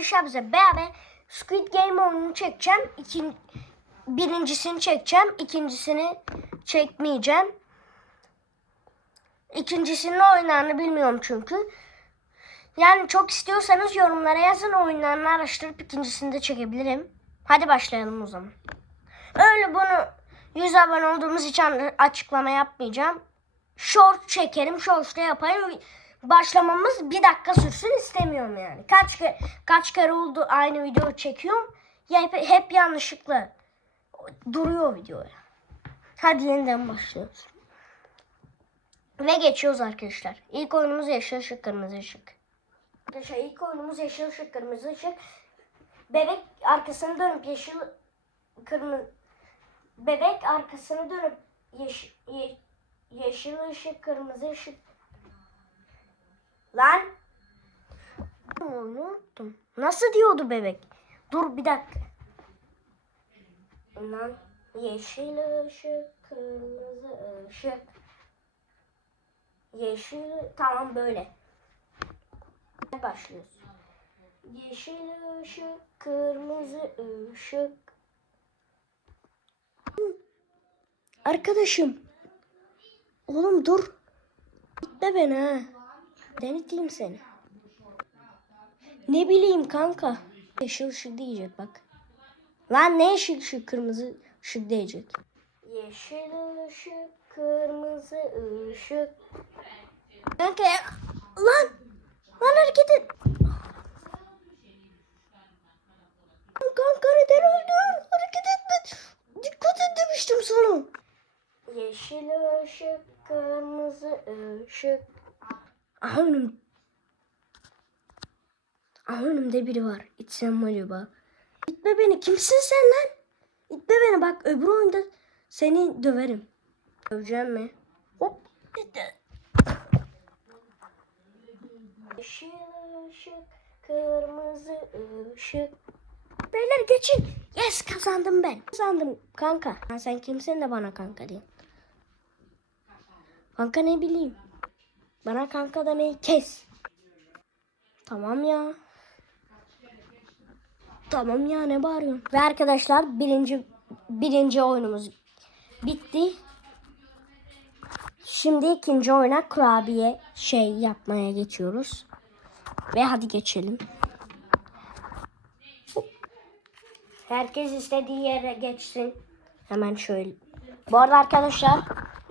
arkadaşlar bize beraber Squid Game oyununu çekeceğim. İkin, birincisini çekeceğim. ikincisini çekmeyeceğim. İkincisinin oyunlarını bilmiyorum çünkü. Yani çok istiyorsanız yorumlara yazın oyunlarını araştırıp ikincisini de çekebilirim. Hadi başlayalım o zaman. Öyle bunu 100 abone olduğumuz için açıklama yapmayacağım. Short çekerim, shorts'ta yaparım. Başlamamız bir dakika sürsün istemiyorum yani. Kaç kere, kaç kere oldu aynı video çekiyorum. Ya hep, hep yanlışlıkla duruyor videoya. Hadi yeniden başlıyoruz. Ve geçiyoruz arkadaşlar. İlk oyunumuz yeşil ışık, kırmızı ışık. Arkadaşlar ilk oyunumuz yeşil ışık, kırmızı ışık. Bebek arkasını dönüp yeşil kırmızı bebek arkasını dönüp yeşil, ye, yeşil ışık, kırmızı ışık. Lan. Unuttum. Nasıl diyordu bebek? Dur bir dakika. Lan yeşil ışık, kırmızı ışık. Yeşil tamam böyle. Başlıyoruz. Yeşil ışık, kırmızı ışık. Arkadaşım. Oğlum dur. Gitme beni ha. Deneteyim seni. Ne bileyim kanka. Yeşil ışık diyecek bak. Lan ne yeşil ışık kırmızı ışık diyecek. Yeşil ışık kırmızı ışık. Kanka ya. Lan. Lan hareket et. Kanka neden öldün? Hareket etme. Dikkat et demiştim sana. Yeşil ışık, kırmızı ışık. Aha önüm. Aha önümde biri var. İçsem mi acaba? İtme beni. Kimsin sen lan? İtme beni. Bak öbür oyunda seni döverim. Döveceğim mi? Hop. İtle. Yeşil ışık, kırmızı ışık. Beyler geçin. Yes kazandım ben. Kazandım kanka. Sen kimsin de bana kanka diyorsun. Kanka ne bileyim. Bana kanka demeyi kes. Tamam ya. Tamam ya ne bağırıyorsun? Ve arkadaşlar birinci birinci oyunumuz bitti. Şimdi ikinci oyuna kurabiye şey yapmaya geçiyoruz. Ve hadi geçelim. Herkes istediği yere geçsin. Hemen şöyle. Bu arada arkadaşlar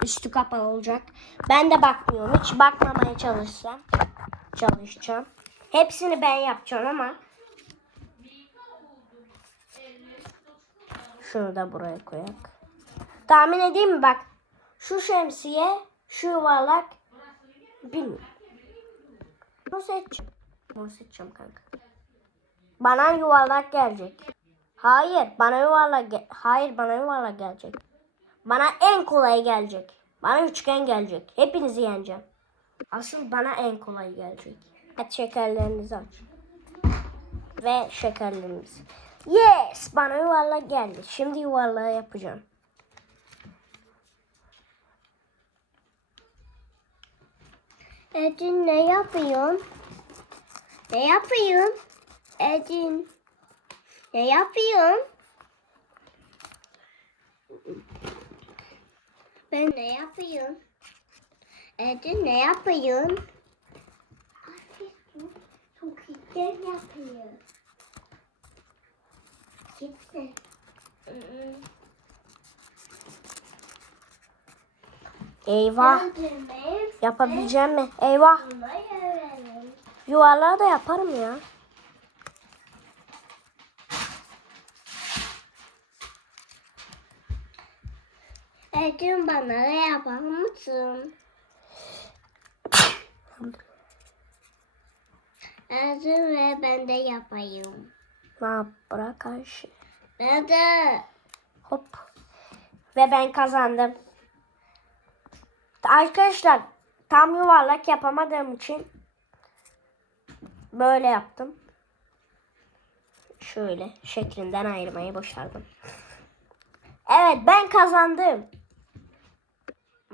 üstü kapalı olacak. Ben de bakmıyorum. Hiç bakmamaya çalışsam. Çalışacağım. Hepsini ben yapacağım ama. Şunu da buraya koyak. Tahmin edeyim mi bak. Şu şemsiye, şu yuvarlak. Bilmiyorum. Bunu seçeceğim. Bunu seçeceğim kanka. Bana yuvarlak gelecek. Hayır, bana yuvarlak ge- Hayır, bana yuvarlak gelecek. Bana en kolay gelecek. Bana üçgen gelecek. Hepinizi yeneceğim. Asıl bana en kolay gelecek. Hadi şekerlerinizi aç. Ve şekerlerimiz. Yes! Bana yuvarlak geldi. Şimdi yuvarlağı yapacağım. Edin ne yapıyorsun? Ne yapıyorsun? Edin. Ne yapıyorsun? Ben ne yapıyorum? Edin ne yapıyorsun? Çok güzel yapıyor. Gitme. Eyvah. Yapabileceğim mi? Eyvah. Yuvarlağı da yaparım ya. Edin bana da yapar mısın? Edin ve ben de yapayım. Ha, bırak Ayşe. Ben de. Hop. Ve ben kazandım. Arkadaşlar tam yuvarlak yapamadığım için böyle yaptım. Şöyle şeklinden ayırmayı başardım. Evet ben kazandım.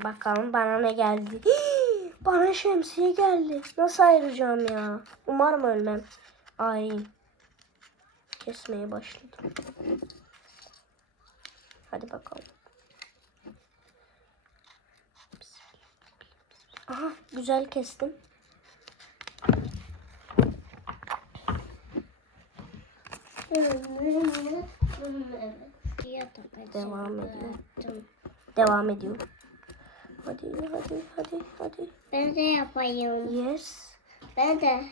Bakalım bana ne geldi. Bana şemsiye geldi. Nasıl ayıracağım ya? Umarım ölmem. Ay. kesmeye başladım. Hadi bakalım. Aha güzel kestim. Devam ediyor. Devam ediyor. Hadi hadi hadi hadi. Ben de yapayım. Yes. Ben de.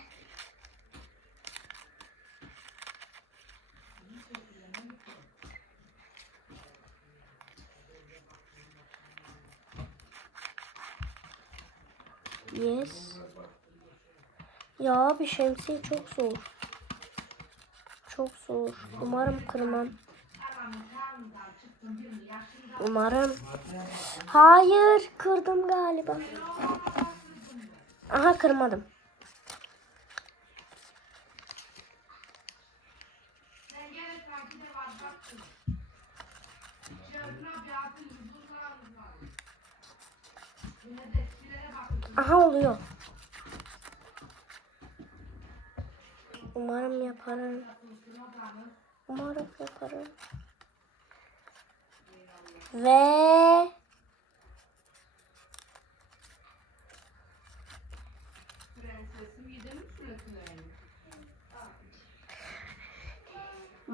Yes. Ya bir şemsiye çok zor. Çok zor. Umarım kırmam. Umarım. Hayır kırdım galiba. Aha kırmadım. Aha oluyor. Umarım yaparım. Umarım yaparım. Ve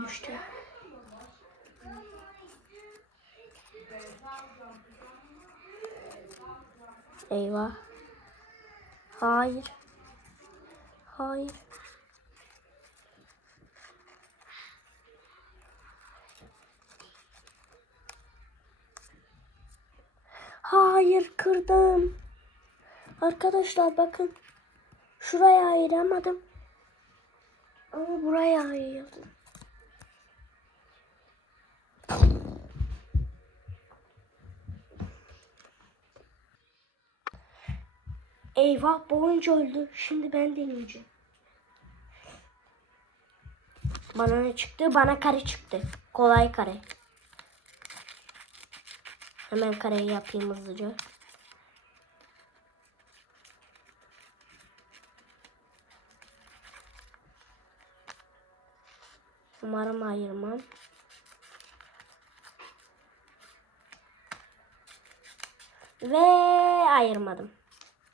düştü. Eyvah. Hayır. Hayır. Hayır kırdım. Arkadaşlar bakın. Şuraya ayıramadım. Ama buraya ayırdım. Eyvah bu oyuncu öldü. Şimdi ben deneyeceğim. Bana ne çıktı? Bana kare çıktı. Kolay kare. Hemen kareyi yapayım hızlıca. Umarım ayırmam. Ve ayırmadım.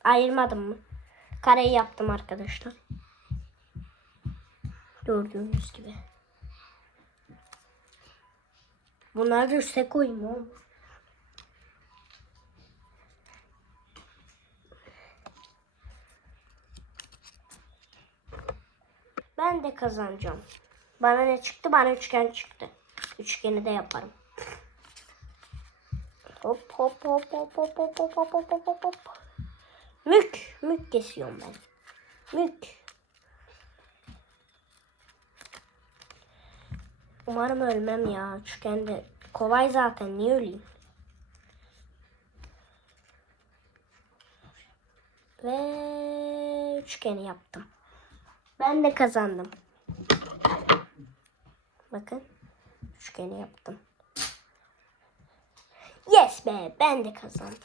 Ayırmadım mı? Kareyi yaptım arkadaşlar. Gördüğünüz gibi. Bunları üste koyayım oğlum. Ben de kazanacağım. Bana ne çıktı? Bana üçgen çıktı. Üçgeni de yaparım. Hop hop hop hop hop hop hop hop hop hop hop. Mük, mük kesiyorum ben. Mük. Umarım ölmem ya. Üçgen de kolay zaten. Niye öleyim? Ve üçgeni yaptım. Ben de kazandım. Bakın. Üçgeni yaptım. Yes be ben de kazandım.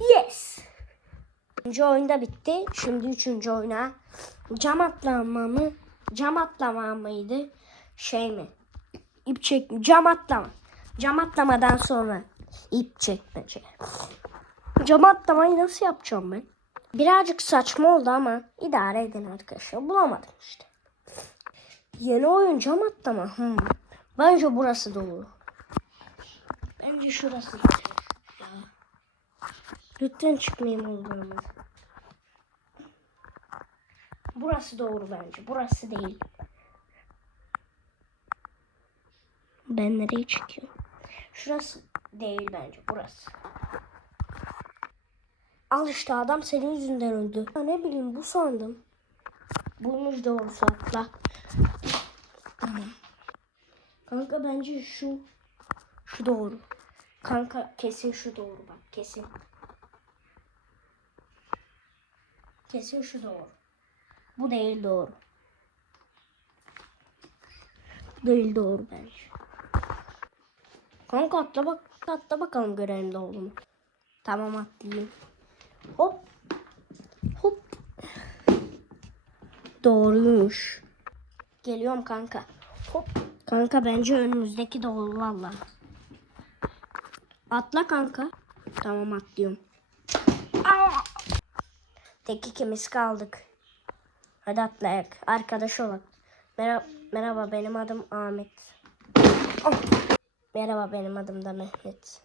Yes. İkinci oyunda bitti. Şimdi üçüncü oyuna. Cam atlama mı? Cam atlama mıydı? Şey mi? İp çekme. Cam atlama. Cam atlamadan sonra ip çekmece. Cam atlamayı nasıl yapacağım ben? Birazcık saçma oldu ama idare edin arkadaşlar. Bulamadım işte. Yeni oyun cam atlama. Hmm. Bence burası doğru. Bence şurası. Ya. Lütfen çıkmayayım olduğumuz. Burası doğru bence. Burası değil. Ben nereye çıkıyorum? Şurası değil bence. Burası. Al işte adam senin yüzünden öldü. Ya ne bileyim bu sandım. Buymuş doğrusu atla. Tamam. Kanka bence şu şu doğru. Kanka kesin şu doğru bak kesin. Kesin şu doğru. Bu değil doğru. Değil doğru bence. Kanka atla bak atla bakalım görelim doğru mu. Tamam atlayayım. Hop. Hop. Doğruymuş. Geliyorum kanka. Hop. Kanka bence önümüzdeki doğru valla. Atla kanka. Tamam atlıyorum. Aa! Tek ikimiz kaldık. Hadi atlayak. Arkadaş olalım. Merhaba, merhaba benim adım Ahmet. Oh. Merhaba benim adım da Mehmet.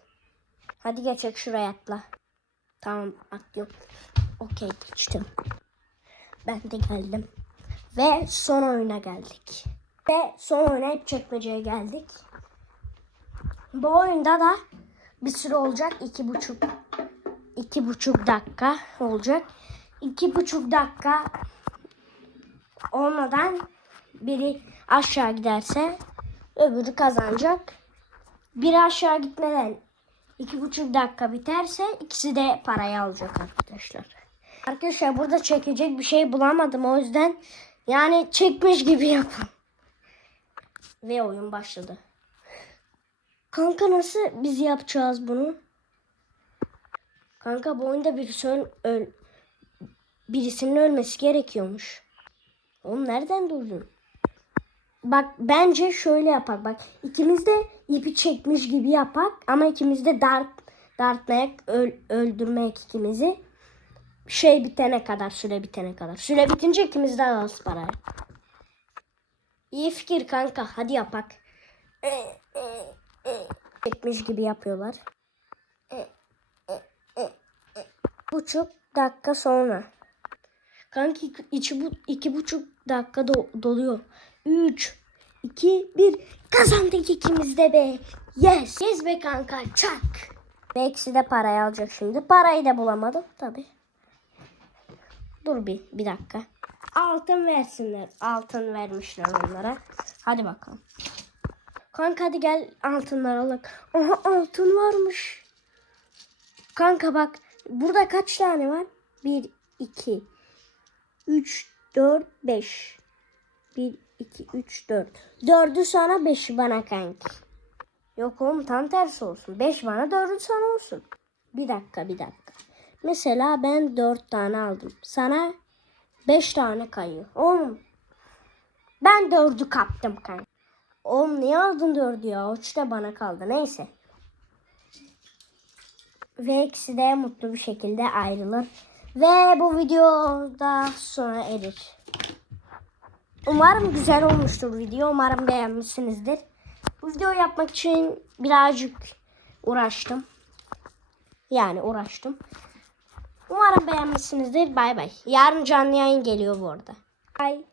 Hadi geçek şuraya atla. Tamam atlıyorum. Okey geçtim. Ben de geldim. Ve son oyuna geldik. Ve son oyuna hep çekmeceye geldik. Bu oyunda da bir süre olacak. iki buçuk iki buçuk dakika olacak. İki buçuk dakika olmadan biri aşağı giderse öbürü kazanacak. Biri aşağı gitmeden iki buçuk dakika biterse ikisi de parayı alacak arkadaşlar. Arkadaşlar burada çekecek bir şey bulamadım o yüzden yani çekmiş gibi yapın. Ve oyun başladı. Kanka nasıl biz yapacağız bunu? Kanka bu oyunda birisi öl, birisinin ölmesi gerekiyormuş. Oğlum nereden duydun? Bak bence şöyle yapak. Bak ikimiz de ipi çekmiş gibi yapak ama ikimiz de dart dartlayak öl, öldürmek ikimizi. Şey bitene kadar, süre bitene kadar. Süre bitince ikimiz de alırız parayı. İyi fikir kanka. Hadi yapak. Çekmiş gibi yapıyorlar. Buçuk dakika sonra. Kanki içi bu iki buçuk dakika do- doluyor. Üç, iki, bir. Kazandık ikimiz de be. Yes. Yes be kanka. Çak. Ve ikisi de parayı alacak şimdi. Parayı da bulamadım tabi. Dur bir, bir dakika. Altın versinler. Altın vermişler onlara. Hadi bakalım. Kanka hadi gel altınlar alalım. Aha altın varmış. Kanka bak burada kaç tane var? 1, 2, 3, 4, 5. 1, 2, 3, 4. 4'ü sana 5'i bana kanki. Yok oğlum tam tersi olsun. 5 bana 4'ü sana olsun. Bir dakika bir dakika. Mesela ben 4 tane aldım. Sana 5 tane kayıyor. Oğlum ben 4'ü kaptım kanka. Oğlum niye aldın 4'ü ya? O işte bana kaldı. Neyse. Ve ikisi de mutlu bir şekilde ayrılır. Ve bu videoda sona erir. Umarım güzel olmuştur video. Umarım beğenmişsinizdir. Bu videoyu yapmak için birazcık uğraştım. Yani uğraştım. Umarım beğenmişsinizdir. Bay bay. Yarın canlı yayın geliyor bu arada. Bye.